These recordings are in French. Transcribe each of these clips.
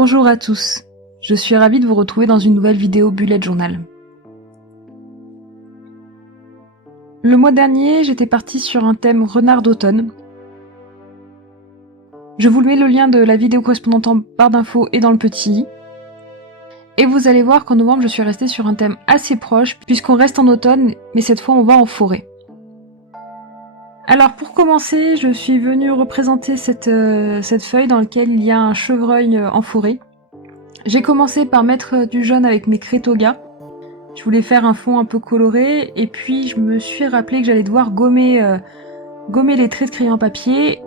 Bonjour à tous, je suis ravie de vous retrouver dans une nouvelle vidéo Bullet Journal. Le mois dernier, j'étais partie sur un thème renard d'automne. Je vous mets le lien de la vidéo correspondante en barre d'infos et dans le petit. Et vous allez voir qu'en novembre, je suis restée sur un thème assez proche, puisqu'on reste en automne, mais cette fois on va en forêt. Alors pour commencer, je suis venue représenter cette feuille dans laquelle il y a un chevreuil en forêt. J'ai commencé par mettre du jaune avec mes craies toga. Je voulais faire un fond un peu coloré, et puis je me suis rappelé que j'allais devoir gommer les traits de crayon à papier,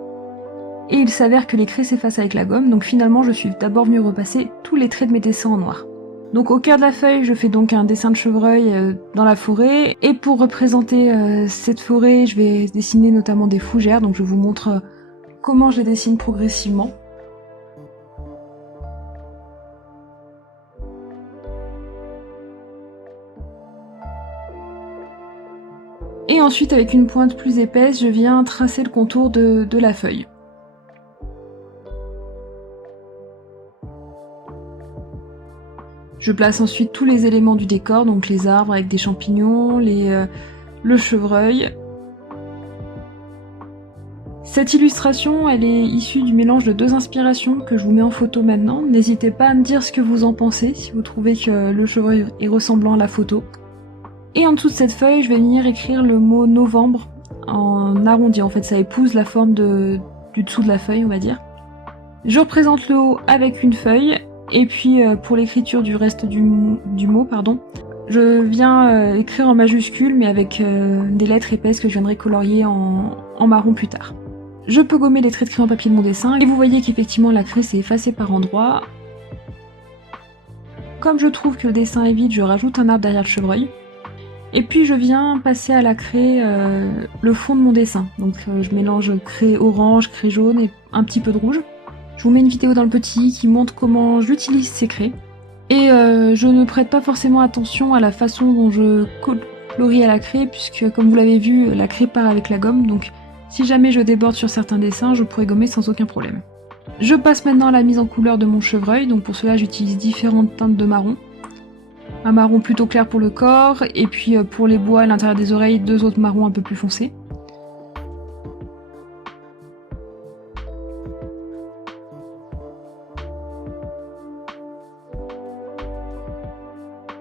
et il s'avère que les craies s'effacent avec la gomme, donc finalement je suis d'abord venue repasser tous les traits de mes dessins en noir. Donc au cœur de la feuille, je fais donc un dessin de chevreuil dans la forêt, et pour représenter cette forêt, je vais dessiner notamment des fougères, donc je vous montre comment je les dessine progressivement. Et ensuite, avec une pointe plus épaisse, je viens tracer le contour de la feuille. Je place ensuite tous les éléments du décor, donc les arbres avec des champignons, le chevreuil. Cette illustration, elle est issue du mélange de deux inspirations que je vous mets en photo maintenant. N'hésitez pas à me dire ce que vous en pensez, si vous trouvez que le chevreuil est ressemblant à la photo. Et en dessous de cette feuille, je vais venir écrire le mot novembre en arrondi. En fait, ça épouse la forme du dessous de la feuille, on va dire. Je représente le haut avec une feuille. Et puis pour l'écriture du reste du mot, je viens écrire en majuscule mais avec des lettres épaisses que je viendrai colorier en marron plus tard. Je peux gommer les traits de crayon papier de mon dessin et vous voyez qu'effectivement la craie s'est effacée par endroits. Comme je trouve que le dessin est vide, je rajoute un arbre derrière le chevreuil. Et puis je viens passer à la craie le fond de mon dessin. Donc je mélange craie orange, craie jaune et un petit peu de rouge. Je vous mets une vidéo dans le petit qui montre comment j'utilise ces craies. Et je ne prête pas forcément attention à la façon dont je colorie à la craie, puisque comme vous l'avez vu, la craie part avec la gomme, donc si jamais je déborde sur certains dessins, je pourrais gommer sans aucun problème. Je passe maintenant à la mise en couleur de mon chevreuil, donc pour cela j'utilise différentes teintes de marron. Un marron plutôt clair pour le corps, et puis pour les bois à l'intérieur des oreilles, deux autres marrons un peu plus foncés.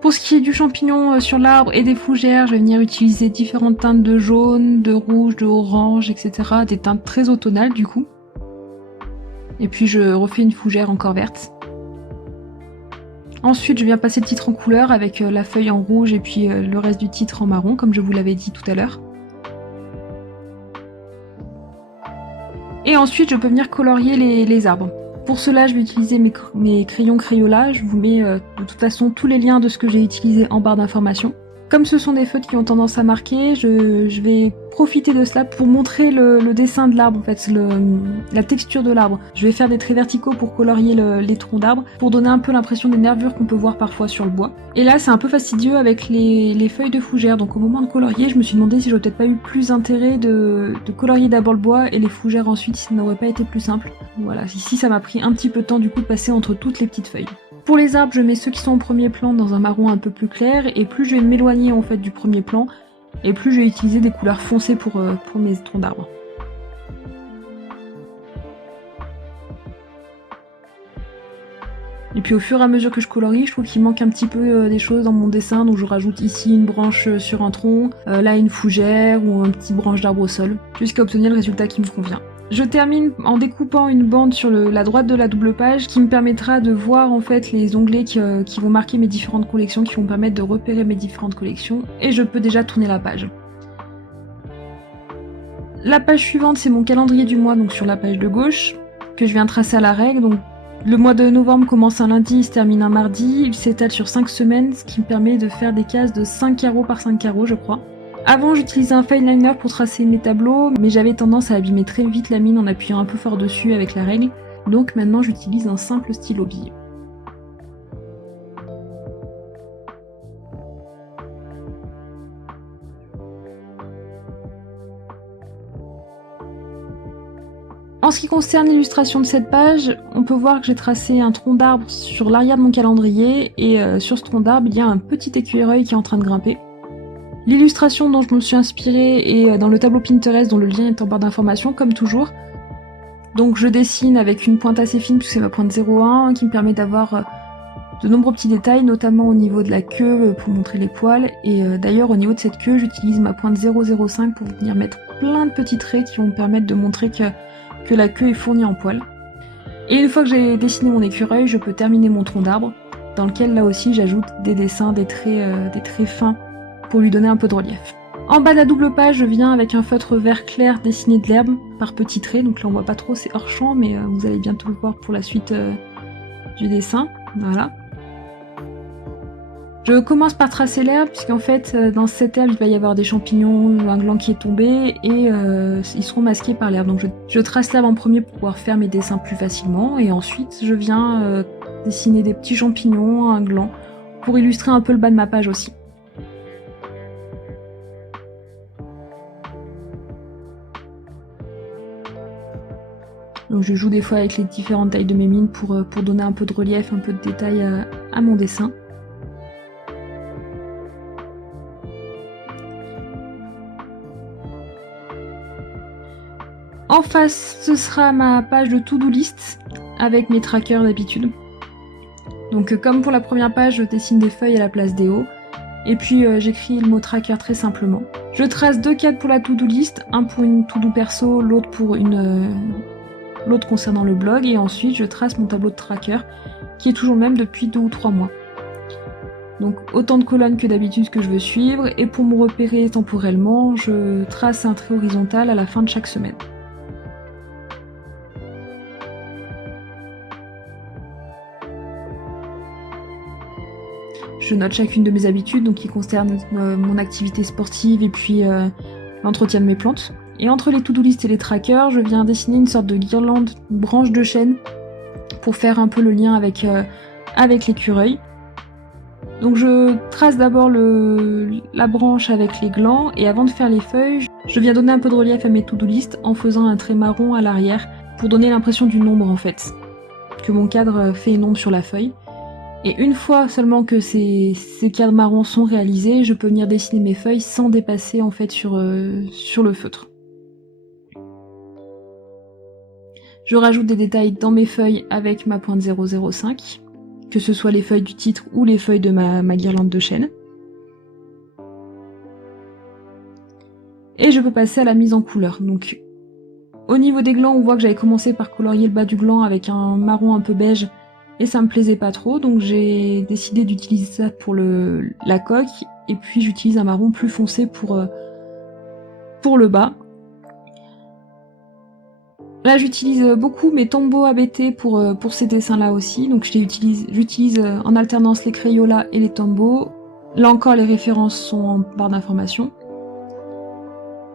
Pour ce qui est du champignon sur l'arbre et des fougères, je vais venir utiliser différentes teintes de jaune, de rouge, de orange, etc. Des teintes très automnales du coup. Et puis je refais une fougère encore verte. Ensuite, je viens passer le titre en couleur avec la feuille en rouge et puis le reste du titre en marron, comme je vous l'avais dit tout à l'heure. Et ensuite, je peux venir colorier les arbres. Pour cela, je vais utiliser mes crayons Crayola. Je vous mets de toute façon tous les liens de ce que j'ai utilisé en barre d'informations. Comme ce sont des feutres qui ont tendance à marquer, je vais profiter de cela pour montrer le dessin de l'arbre, en fait, la texture de l'arbre. Je vais faire des traits verticaux pour colorier les troncs d'arbres, pour donner un peu l'impression des nervures qu'on peut voir parfois sur le bois. Et là, c'est un peu fastidieux avec les feuilles de fougère, donc au moment de colorier, je me suis demandé si j'aurais peut-être pas eu plus intérêt de colorier d'abord le bois et les fougères ensuite, si ça n'aurait pas été plus simple. Voilà, ici ça m'a pris un petit peu de temps du coup de passer entre toutes les petites feuilles. Pour les arbres, je mets ceux qui sont au premier plan dans un marron un peu plus clair, et plus je vais m'éloigner en fait du premier plan, et plus je vais utiliser des couleurs foncées pour mes troncs d'arbres. Et puis au fur et à mesure que je colorie, je trouve qu'il manque un petit peu des choses dans mon dessin, donc je rajoute ici une branche sur un tronc, là une fougère ou une petite branche d'arbre au sol, jusqu'à obtenir le résultat qui me convient. Je termine en découpant une bande sur la droite de la double page qui me permettra de voir en fait les onglets qui vont marquer mes différentes collections, qui vont me permettre de repérer mes différentes collections, et je peux déjà tourner la page. La page suivante, c'est mon calendrier du mois, donc sur la page de gauche, que je viens tracer à la règle. Donc le mois de novembre commence un lundi, il se termine un mardi, il s'étale sur 5 semaines, ce qui me permet de faire des cases de 5 carreaux par 5 carreaux, je crois. Avant, j'utilisais un fine liner pour tracer mes tableaux, mais j'avais tendance à abîmer très vite la mine en appuyant un peu fort dessus avec la règle, donc maintenant j'utilise un simple stylo bille. En ce qui concerne l'illustration de cette page, on peut voir que j'ai tracé un tronc d'arbre sur l'arrière de mon calendrier et sur ce tronc d'arbre, il y a un petit écureuil qui est en train de grimper. L'illustration dont je me suis inspirée est dans le tableau Pinterest dont le lien est en barre d'informations, comme toujours. Donc je dessine avec une pointe assez fine puisque c'est ma pointe 0,1 qui me permet d'avoir de nombreux petits détails, notamment au niveau de la queue pour montrer les poils. Et d'ailleurs au niveau de cette queue, j'utilise ma pointe 0,05 pour venir mettre plein de petits traits qui vont me permettre de montrer que la queue est fournie en poils. Et une fois que j'ai dessiné mon écureuil, je peux terminer mon tronc d'arbre, dans lequel là aussi j'ajoute des dessins, des traits fins pour lui donner un peu de relief. En bas de la double page, je viens avec un feutre vert clair dessiner de l'herbe par petits traits, donc là on voit pas trop, c'est hors champ, mais vous allez bientôt le voir pour la suite du dessin. Voilà. Je commence par tracer l'herbe, puisqu'en fait, dans cette herbe, il va y avoir des champignons, un gland qui est tombé, et ils seront masqués par l'herbe. Donc je trace l'herbe en premier pour pouvoir faire mes dessins plus facilement, et ensuite je viens dessiner des petits champignons, un gland, pour illustrer un peu le bas de ma page aussi. Donc je joue des fois avec les différentes tailles de mes mines pour donner un peu de relief, un peu de détail à mon dessin. En face, ce sera ma page de to-do list avec mes trackers d'habitude. Donc comme pour la première page, je dessine des feuilles à la place des hauts. Et puis j'écris le mot tracker très simplement. Je trace 2 cadres pour la to-do list, un pour une to-do perso, l'autre pour l'autre concernant le blog, et ensuite je trace mon tableau de tracker, qui est toujours le même depuis 2 ou 3 mois. Donc autant de colonnes que d'habitude que je veux suivre, et pour me repérer temporellement, je trace un trait horizontal à la fin de chaque semaine. Je note chacune de mes habitudes, donc qui concernent mon activité sportive et puis l'entretien de mes plantes. Et entre les to-do list et les trackers, je viens dessiner une sorte de guirlande, une branche de chêne, pour faire un peu le lien avec l'écureuil. Donc je trace d'abord la branche avec les glands, et avant de faire les feuilles, je viens donner un peu de relief à mes to-do list en faisant un trait marron à l'arrière, pour donner l'impression d'une ombre en fait, que mon cadre fait une ombre sur la feuille. Et une fois seulement que ces cadres marrons sont réalisés, je peux venir dessiner mes feuilles sans dépasser en fait sur le feutre. Je rajoute des détails dans mes feuilles avec ma pointe 0,05, que ce soit les feuilles du titre ou les feuilles de ma guirlande de chêne. Et je peux passer à la mise en couleur. Donc, au niveau des glands, on voit que j'avais commencé par colorier le bas du gland avec un marron un peu beige, et ça me plaisait pas trop, donc j'ai décidé d'utiliser ça pour la coque, et puis j'utilise un marron plus foncé pour le bas. Là j'utilise beaucoup mes Tombow ABT pour ces dessins-là aussi, donc j'utilise en alternance les Crayola et les Tombow. Là encore les références sont en barre d'informations.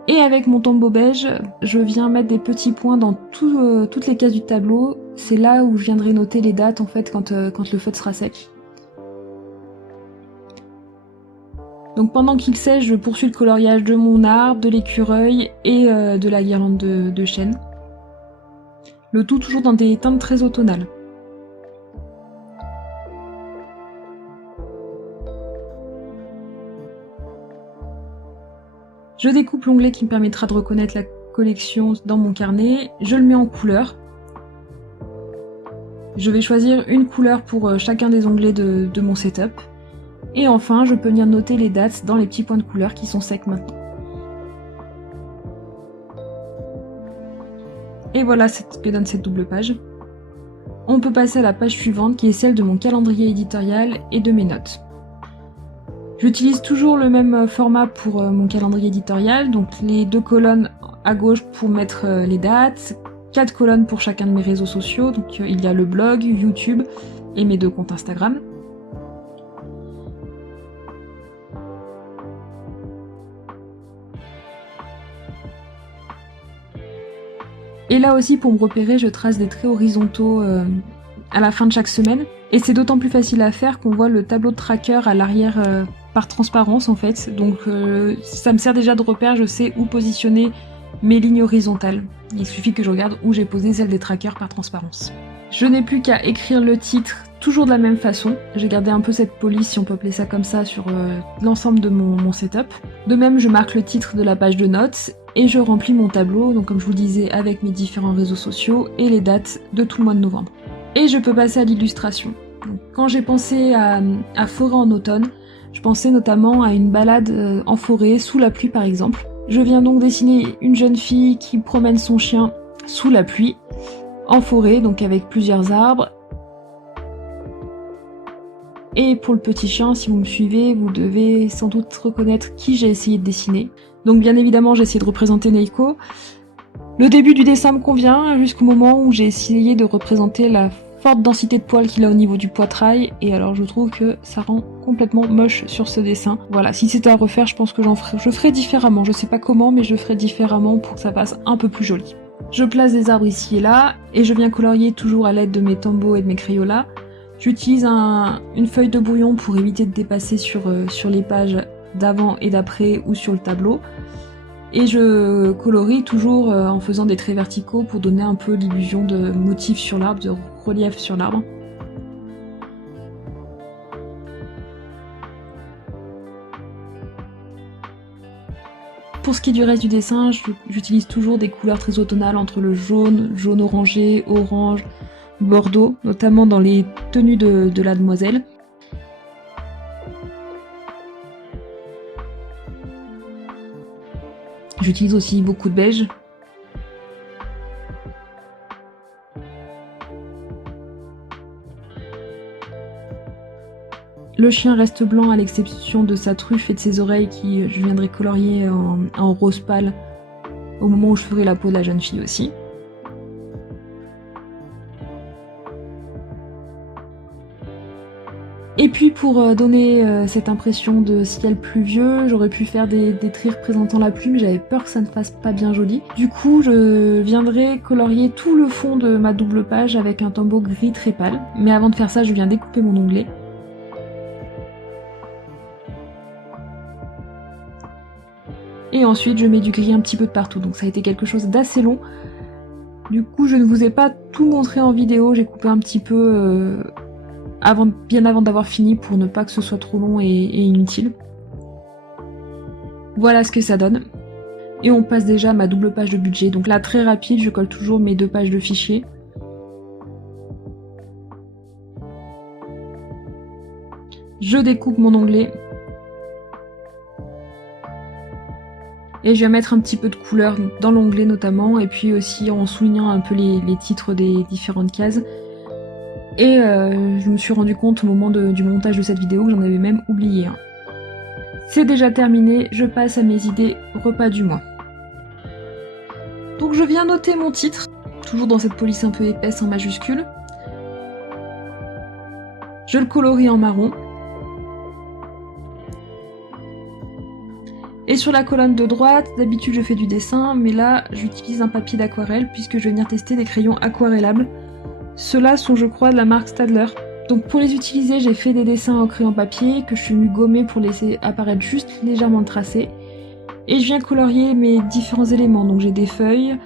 Et avec mon Tombow beige, je viens mettre des petits points dans toutes les cases du tableau. C'est là où je viendrai noter les dates en fait quand le feutre sera sec. Donc pendant qu'il sèche, je poursuis le coloriage de mon arbre, de l'écureuil et de la guirlande de chêne. Le tout toujours dans des teintes très automnales. Je découpe l'onglet qui me permettra de reconnaître la collection dans mon carnet, je le mets en couleur. Je vais choisir une couleur pour chacun des onglets de mon setup. Et enfin, je peux venir noter les dates dans les petits points de couleur qui sont secs maintenant. Et voilà ce que donne cette double page. On peut passer à la page suivante qui est celle de mon calendrier éditorial et de mes notes. J'utilise toujours le même format pour mon calendrier éditorial, donc les 2 colonnes à gauche pour mettre les dates, 4 colonnes pour chacun de mes réseaux sociaux, donc il y a le blog, YouTube et mes 2 comptes Instagram. Et là aussi, pour me repérer, je trace des traits horizontaux à la fin de chaque semaine. Et c'est d'autant plus facile à faire qu'on voit le tableau de tracker à l'arrière par transparence en fait. Donc ça me sert déjà de repère, je sais où positionner mes lignes horizontales. Il suffit que je regarde où j'ai posé celle des trackers par transparence. Je n'ai plus qu'à écrire le titre toujours de la même façon. J'ai gardé un peu cette police, si on peut appeler ça comme ça, sur l'ensemble de mon setup. De même, je marque le titre de la page de notes et je remplis mon tableau, donc comme je vous le disais, avec mes différents réseaux sociaux et les dates de tout le mois de novembre. Et je peux passer à l'illustration. Quand j'ai pensé à forêt en automne, je pensais notamment à une balade en forêt, sous la pluie par exemple. Je viens donc dessiner une jeune fille qui promène son chien sous la pluie, en forêt, donc avec plusieurs arbres. Et pour le petit chien, si vous me suivez, vous devez sans doute reconnaître qui j'ai essayé de dessiner. Donc bien évidemment, j'ai essayé de représenter Neiko. Le début du dessin me convient, jusqu'au moment où j'ai essayé de représenter la forte densité de poils qu'il a au niveau du poitrail, et alors je trouve que ça rend complètement moche sur ce dessin. Voilà, si c'était à refaire, je pense que je ferais différemment. Je sais pas comment, mais je ferais différemment pour que ça fasse un peu plus joli. Je place des arbres ici et là, et je viens colorier toujours à l'aide de mes Tombow et de mes Crayolas. J'utilise une feuille de brouillon pour éviter de dépasser sur les pages d'avant et d'après ou sur le tableau. Et je colorie toujours en faisant des traits verticaux pour donner un peu l'illusion de motif sur l'arbre, de relief sur l'arbre. Pour ce qui est du reste du dessin, j'utilise toujours des couleurs très automnales entre le jaune, jaune orangé, orange, bordeaux, notamment dans les tenues de la demoiselle. J'utilise aussi beaucoup de beige. Le chien reste blanc à l'exception de sa truffe et de ses oreilles qui je viendrai colorier en rose pâle au moment où je ferai la peau de la jeune fille aussi. Et puis pour donner cette impression de ciel pluvieux, j'aurais pu faire des traits représentant la pluie, mais j'avais peur que ça ne fasse pas bien joli. Du coup, je viendrai colorier tout le fond de ma double page avec un Tombow gris très pâle. Mais avant de faire ça, je viens découper mon onglet. Et ensuite, je mets du gris un petit peu de partout, donc ça a été quelque chose d'assez long. Du coup, je ne vous ai pas tout montré en vidéo, j'ai coupé un petit peu bien avant d'avoir fini pour ne pas que ce soit trop long et inutile. Voilà ce que ça donne. Et on passe déjà à ma double page de budget. Donc là, très rapide, je colle toujours mes 2 pages de fichier. Je découpe mon onglet. Et je vais mettre un petit peu de couleur dans l'onglet notamment, et puis aussi en soulignant un peu les titres des différentes cases. Et je me suis rendu compte au moment du montage de cette vidéo que j'en avais même oublié un. C'est déjà terminé, je passe à mes idées repas du mois. Donc je viens noter mon titre, toujours dans cette police un peu épaisse en majuscule. Je le colorie en marron. Et sur la colonne de droite, d'habitude je fais du dessin, mais là j'utilise un papier d'aquarelle puisque je vais venir tester des crayons aquarellables. Ceux-là sont je crois de la marque Staedtler. Donc pour les utiliser, j'ai fait des dessins en crayon papier que je suis venue gommer pour laisser apparaître juste légèrement le tracé. Et je viens colorier mes différents éléments. Donc j'ai des feuilles,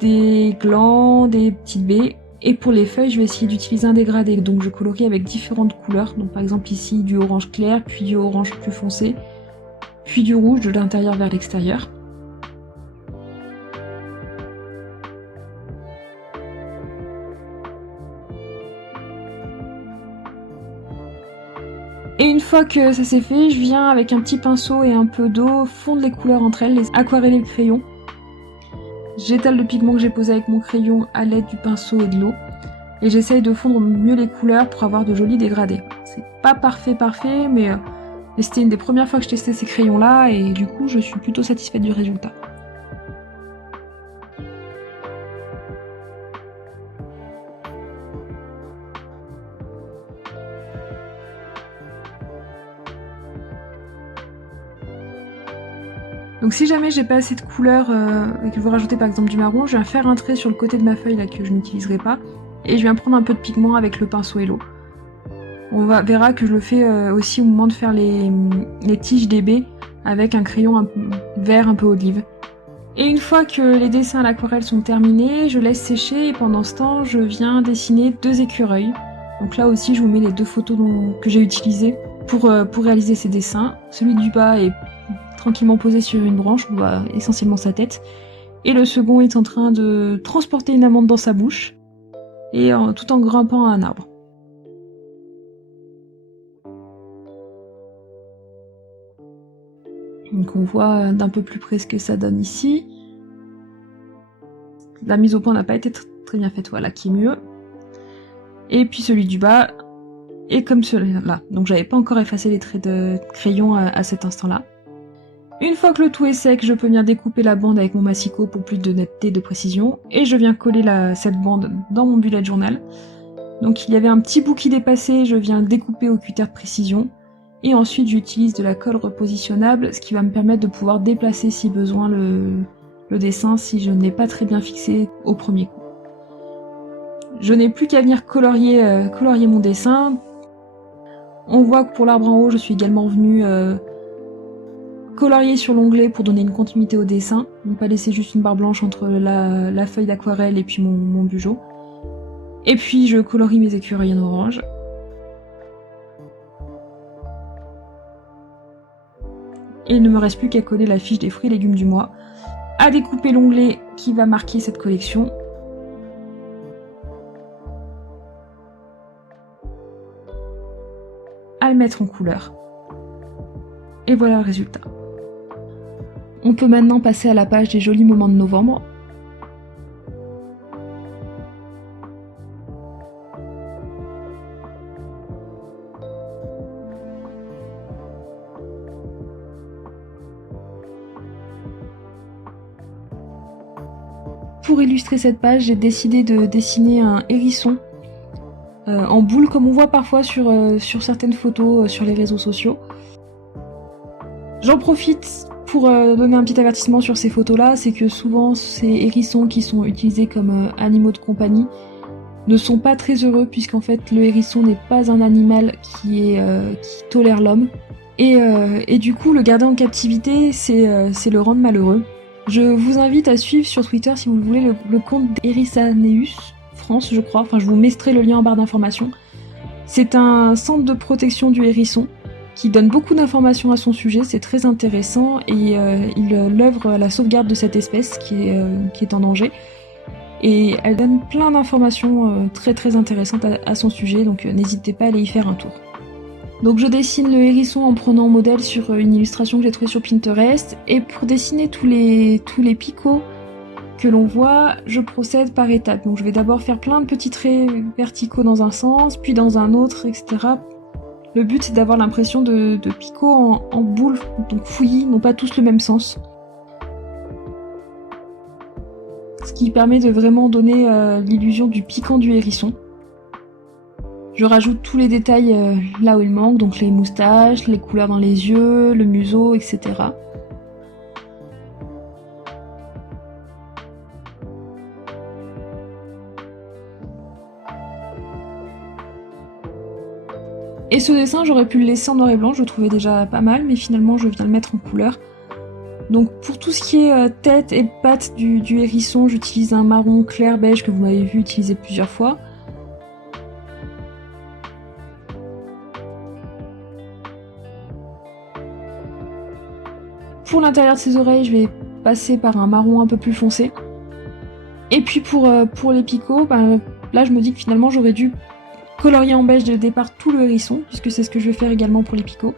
des glands, des petites baies. Et pour les feuilles, je vais essayer d'utiliser un dégradé. Donc je colorie avec différentes couleurs. Donc par exemple ici du orange clair, puis du orange plus foncé, puis du rouge de l'intérieur vers l'extérieur. Et une fois que ça c'est fait, je viens avec un petit pinceau et un peu d'eau fondre les couleurs entre elles, les aquareller le crayon. J'étale le pigment que j'ai posé avec mon crayon à l'aide du pinceau et de l'eau. Et j'essaye de fondre mieux les couleurs pour avoir de jolis dégradés. C'est pas parfait, mais c'était une des premières fois que je testais ces crayons là et du coup je suis plutôt satisfaite du résultat. Donc si jamais j'ai pas assez de couleurs et que je veux rajouter par exemple du marron, je viens faire un trait sur le côté de ma feuille là que je n'utiliserai pas et je viens prendre un peu de pigment avec le pinceau et l'eau. On verra que je le fais aussi au moment de faire les tiges des baies avec un crayon vert un peu olive. Et une fois que les dessins à l'aquarelle sont terminés, je laisse sécher et pendant ce temps, je viens dessiner 2 écureuils. Donc là aussi, je vous mets les 2 photos que j'ai utilisées pour réaliser ces dessins. Celui du bas est tranquillement posé sur une branche, on voit essentiellement sa tête. Et le second est en train de transporter une amande dans sa bouche, et tout en grimpant à un arbre. Donc on voit d'un peu plus près ce que ça donne ici. La mise au point n'a pas été très bien faite, voilà, qui est mieux. Et puis celui du bas est comme celui-là. Donc j'avais pas encore effacé les traits de crayon à cet instant-là. Une fois que le tout est sec, je peux venir découper la bande avec mon massicot pour plus de netteté et de précision. Et je viens coller cette bande dans mon bullet journal. Donc il y avait un petit bout qui dépassait, je viens le découper au cutter de précision. Et ensuite j'utilise de la colle repositionnable, ce qui va me permettre de pouvoir déplacer si besoin le dessin si je ne l'ai pas très bien fixé au premier coup. Je n'ai plus qu'à venir colorier mon dessin. On voit que pour l'arbre en haut, je suis également venue colorier sur l'onglet pour donner une continuité au dessin, ne pas laisser juste une barre blanche entre la feuille d'aquarelle et puis mon bugeot. Et puis je colorie mes écureuils en orange. Et il ne me reste plus qu'à coller la fiche des fruits et légumes du mois, à découper l'onglet qui va marquer cette collection, à le mettre en couleur. Et voilà le résultat. On peut maintenant passer à la page des jolis moments de novembre. Pour illustrer cette page, j'ai décidé de dessiner un hérisson en boule, comme on voit parfois sur certaines photos sur les réseaux sociaux. J'en profite pour donner un petit avertissement sur ces photos-là, c'est que souvent ces hérissons qui sont utilisés comme animaux de compagnie ne sont pas très heureux, puisqu'en fait le hérisson n'est pas un animal qui tolère l'homme. Et du coup, le garder en captivité, c'est le rendre malheureux. Je vous invite à suivre sur Twitter, si vous le voulez, le compte d'Hérissaneus France, je crois. Enfin, je vous mettrai le lien en barre d'informations. C'est un centre de protection du hérisson qui donne beaucoup d'informations à son sujet, c'est très intéressant, et il œuvre à la sauvegarde de cette espèce qui est en danger. Et elle donne plein d'informations très très intéressantes à son sujet, donc n'hésitez pas à aller y faire un tour. Donc je dessine le hérisson en prenant modèle sur une illustration que j'ai trouvée sur Pinterest, et pour dessiner tous les picots que l'on voit, je procède par étapes. Donc je vais d'abord faire plein de petits traits verticaux dans un sens, puis dans un autre, etc. Le but c'est d'avoir l'impression de picots en boule, donc fouillis, n'ont pas tous le même sens. Ce qui permet de vraiment donner l'illusion du piquant du hérisson. Je rajoute tous les détails là où il manque, donc les moustaches, les couleurs dans les yeux, le museau, etc. Et ce dessin, j'aurais pu le laisser en noir et blanc, je le trouvais déjà pas mal, mais finalement je viens le mettre en couleur. Donc pour tout ce qui est tête et pattes du hérisson, j'utilise un marron clair beige que vous m'avez vu utiliser plusieurs fois. Pour l'intérieur de ses oreilles, je vais passer par un marron un peu plus foncé. Et puis pour les picots, là je me dis que finalement j'aurais dû colorier en beige de départ tout le hérisson, puisque c'est ce que je vais faire également pour les picots.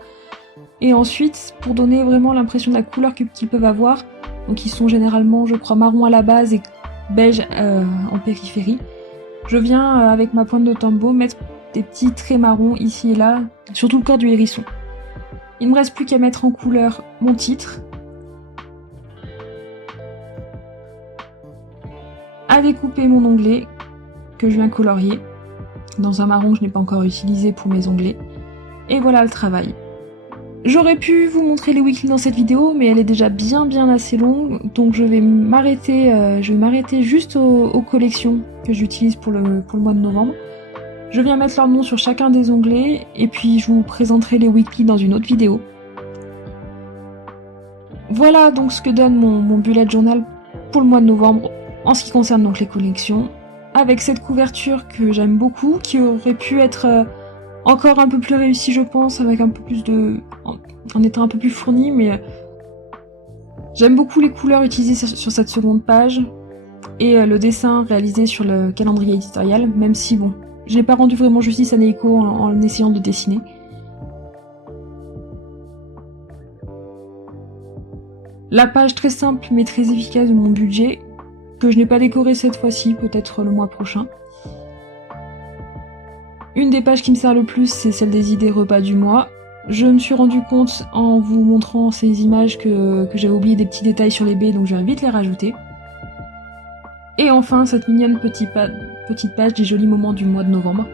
Et ensuite, pour donner vraiment l'impression de la couleur qu'ils peuvent avoir, donc ils sont généralement, je crois, marron à la base et beige en périphérie, je viens avec ma pointe de Tombow mettre des petits traits marrons ici et là, sur tout le corps du hérisson. Il ne me reste plus qu'à mettre en couleur mon titre, à découper mon onglet que je viens colorier dans un marron que je n'ai pas encore utilisé pour mes onglets, et voilà le travail. J'aurais pu vous montrer les weeklies dans cette vidéo, mais elle est déjà bien assez longue, donc je vais m'arrêter juste aux collections que j'utilise pour le mois de novembre. Je viens mettre leur nom sur chacun des onglets, et puis je vous présenterai les weeklies dans une autre vidéo. Voilà donc ce que donne mon bullet journal pour le mois de novembre en ce qui concerne donc les collections, avec cette couverture que j'aime beaucoup, qui aurait pu être encore un peu plus réussie je pense, avec un peu plus de... en étant un peu plus fournie, mais j'aime beaucoup les couleurs utilisées sur cette seconde page, et le dessin réalisé sur le calendrier éditorial, même si bon, j'ai pas rendu vraiment justice à Neiko en essayant de dessiner. La page très simple mais très efficace de mon budget, que je n'ai pas décoré cette fois-ci, peut-être le mois prochain. Une des pages qui me sert le plus, c'est celle des idées repas du mois. Je me suis rendu compte en vous montrant ces images que j'avais oublié des petits détails sur les baies, donc je vais vite les rajouter. Et enfin, cette mignonne petite page des jolis moments du mois de novembre.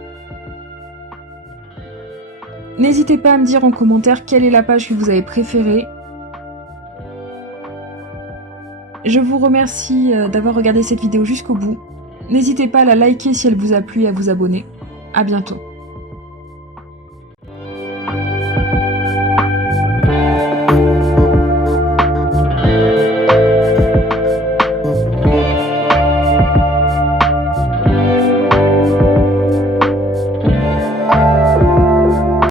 N'hésitez pas à me dire en commentaire quelle est la page que vous avez préférée. Je vous remercie d'avoir regardé cette vidéo jusqu'au bout. N'hésitez pas à la liker si elle vous a plu et à vous abonner. À bientôt.